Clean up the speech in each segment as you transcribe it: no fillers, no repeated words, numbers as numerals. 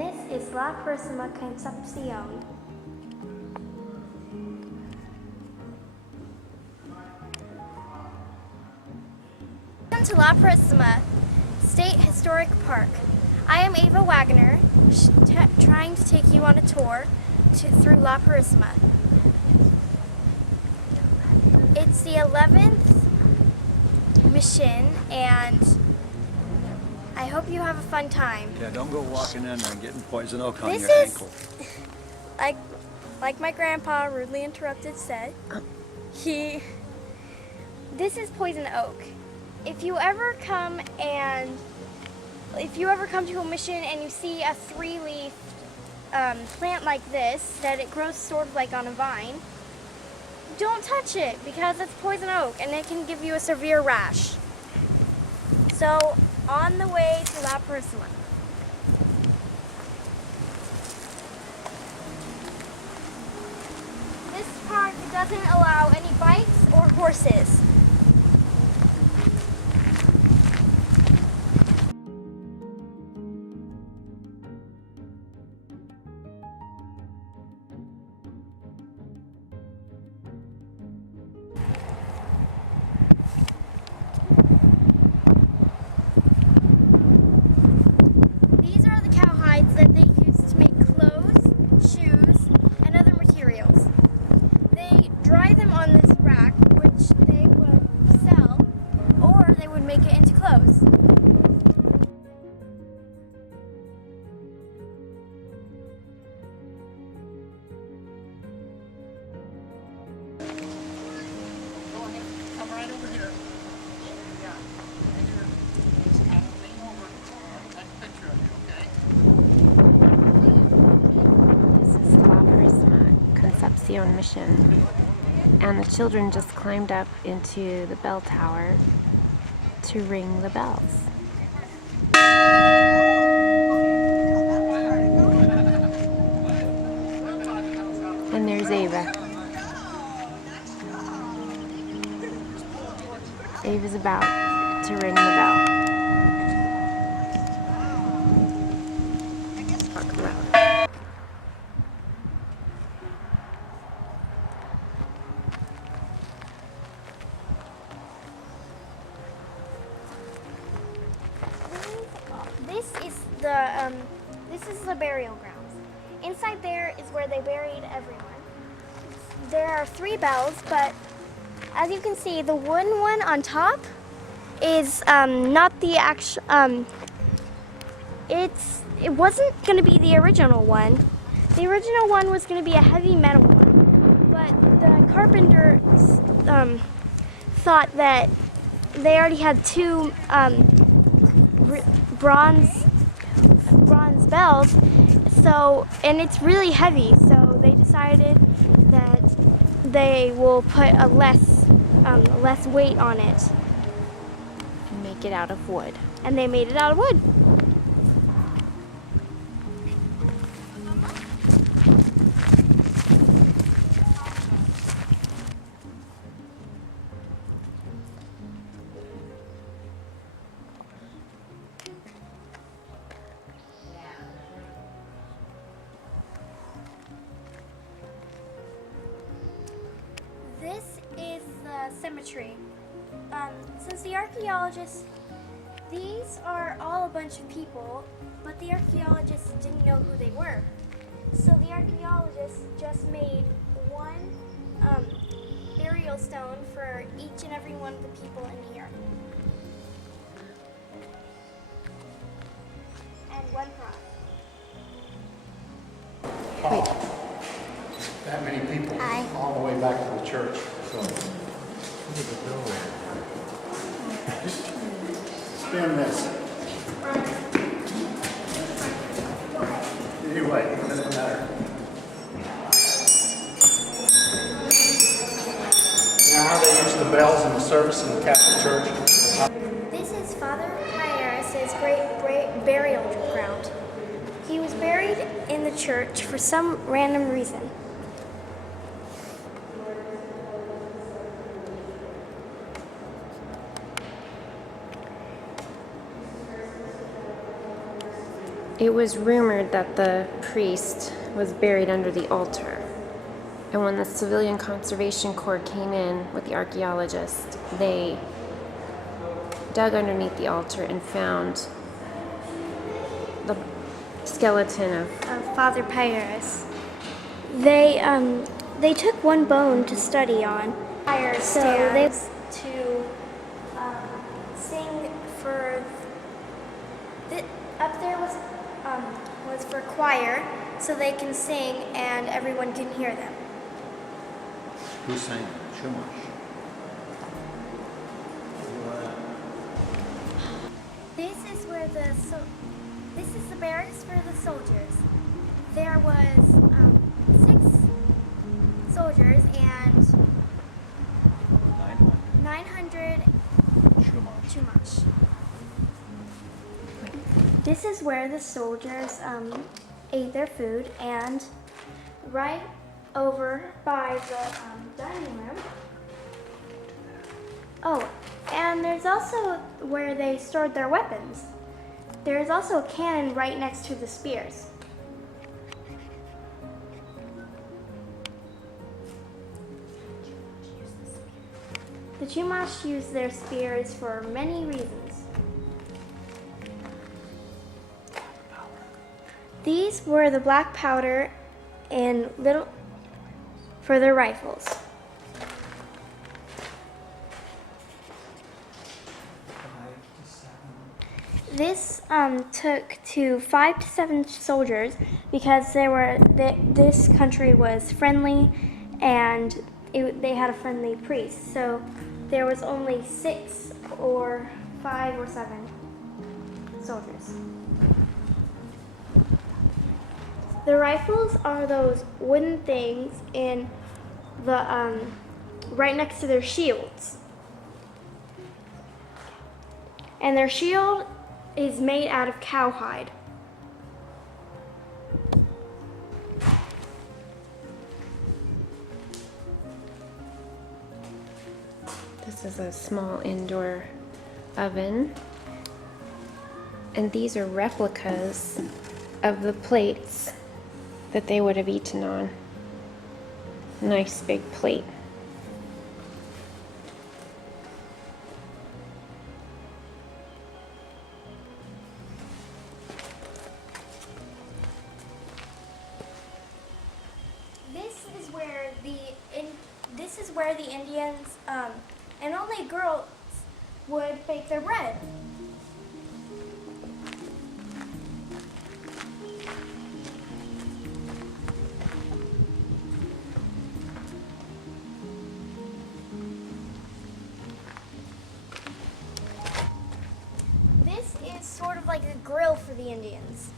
this is La Purisima Concepcion. Welcome to La Purisima State Historic Park. I am Ava Wagner, trying to take you on a tour through La Purisima. It's the 11th mission, and I hope you have a fun time. Yeah, don't go walking in there and getting poison oak on This your is, ankle. like my grandpa rudely interrupted said, this is poison oak. If you ever come to a mission and you see a three-leaf plant like this, that it grows sort of like on a vine, don't touch it because it's poison oak and it can give you a severe rash. So, on the way to La Purisima. This park doesn't allow any bikes or horses. That they use to make clothes, shoes, and other materials. They dry them on this rack, which they would sell, or they would make it into clothes. Come right over here. Yeah. Just kind of lean over. Take a picture of you, okay? Concepcion mission, and the children just climbed up into the bell tower to ring the bells. And there's Ava. Ava's about to ring the bell. This is the burial grounds. Inside there is where they buried everyone. There are 3 bells, but as you can see, the wooden one on top is not the actual. It wasn't going to be the original one. The original one was going to be a heavy metal one, but the carpenters thought that they already had 2 bronze bells, and it's really heavy, so they decided that they will put a less weight on it And make it out of wood. And they made it out of wood. This is the cemetery. Since the archaeologists, these are all a bunch of people, but the archaeologists didn't know who they were. So the archaeologists just made one burial stone for each and every one of the people in here. And 1 cross. Wait. That many people, Hi. all the way back to the church. So, spin this. Anyway, it doesn't matter. You know how they use the bells in the service in the Catholic Church? This is Father Pieris's great burial ground. He was buried in the church for some random reason. It was rumored that the priest was buried under the altar. And when the Civilian Conservation Corps came in with the archaeologists, they dug underneath the altar and found the skeleton of Father Pyrrhus. They took one bone to study on. So they to sing for. Up there was for choir, so they can sing and everyone can hear them. Who sang Chumash? This is the barracks for the soldiers. There was 6 soldiers and 900 Chumash. This is where the soldiers ate their food, and right over by the dining room. Oh, and there's also where they stored their weapons. There's also a cannon right next to the spears. The Chumash used their spears for many reasons. These were the black powder and little for their rifles. This took to 5 to 7 soldiers because this country was friendly and they had a friendly priest. So there was only 6 or 5 or 7 soldiers. The rifles are those wooden things in the right next to their shields. And their shield is made out of cowhide. This is a small indoor oven. And these are replicas of the plates that they would have eaten on. Nice big plate. This is where the Indians and only girls would bake their bread. This is sort of like a grill for the Indians.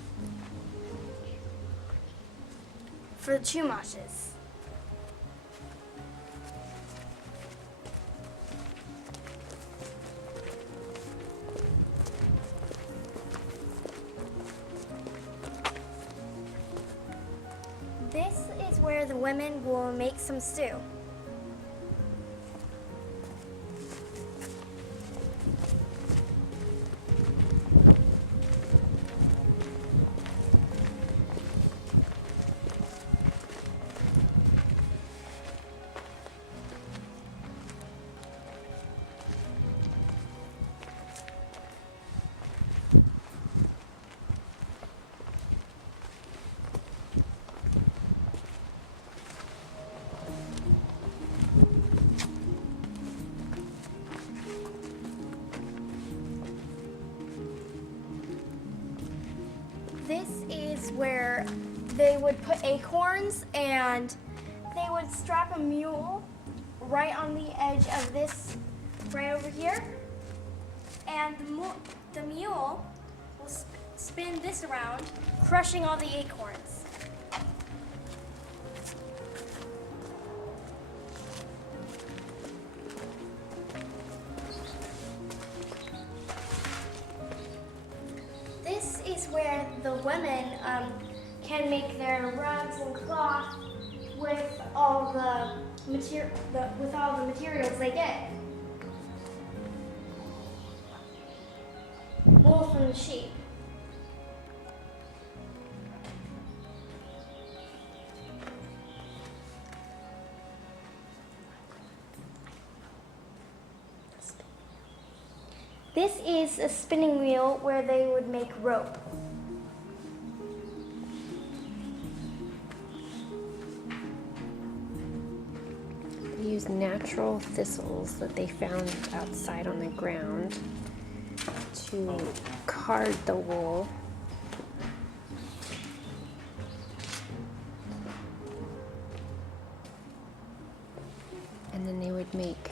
For the Chumashes. This is where the women will make some stew. This is where they would put acorns and they would strap a mule right on the edge of this, right over here. And the mule will spin this around, crushing all the acorns. This is where the women can make their rugs and cloth with all the materials they get. Wool from the sheep. This is a spinning wheel where they would make rope. They use natural thistles that they found outside on the ground to card the wool. And then they would make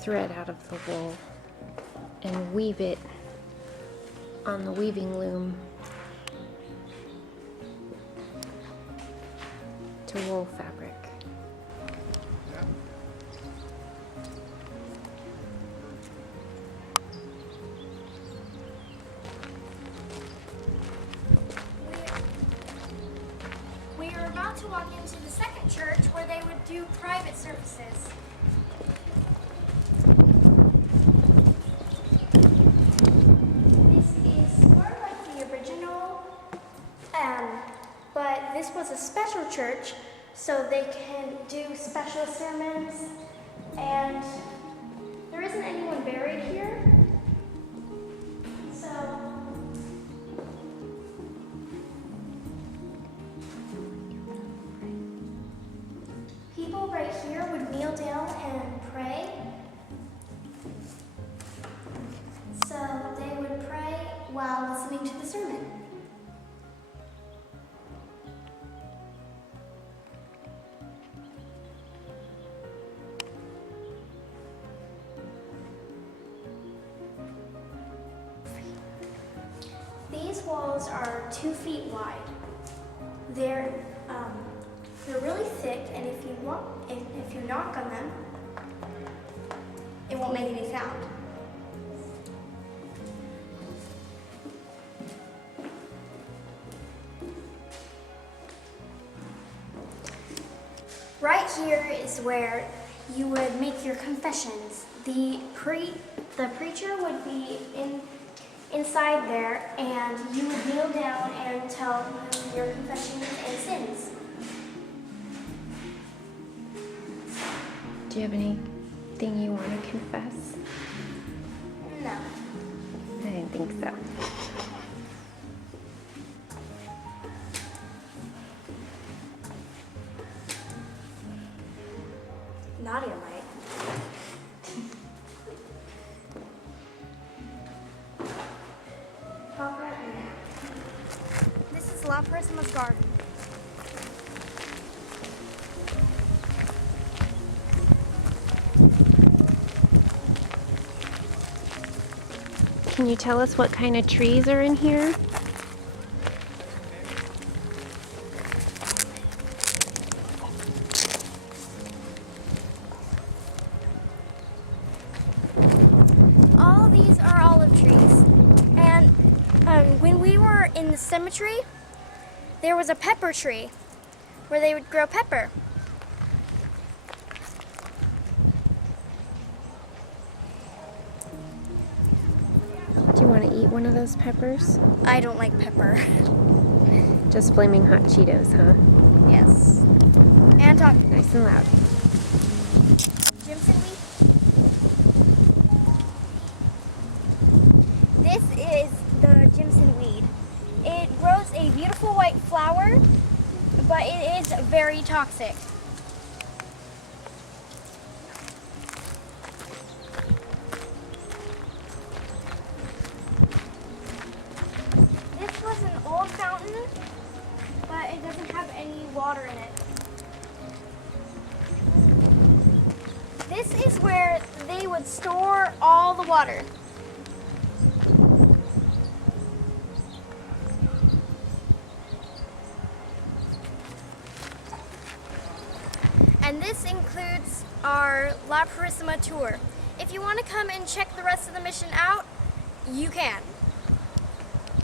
thread out of the wool and weave it on the weaving loom to wool fabric. We are about to walk into the second church where they would do private services. This is sort of like the original, but this was a special church, so they can do special sermons, and there isn't anyone buried here, so people right here would kneel down and pray. So they would pray while listening to the sermon. These walls are 2 feet wide. They're really thick, and if you knock on them, it won't make any sound. Right here is where you would make your confessions. The preacher would be inside there, and you would kneel down and tell him your confessions and sins. Do you have anything you want to confess? No. I didn't think so. Nadia might. This is La Purisima's garden. Can you tell us what kind of trees are in here? All these are olive trees. And when we were in the cemetery, there was a pepper tree where they would grow pepper. Do you want to eat one of those peppers? I don't like pepper. Just flaming hot Cheetos, huh? Yes. And talk. Nice and loud. Jimson weed. This is the Jimson weed. It grows a beautiful white flower, but it is very toxic. This was an old fountain, but it doesn't have any water in it. This is where they would store all the water. And this includes our La Purisima tour. If you want to come and check the rest of the mission out, you can.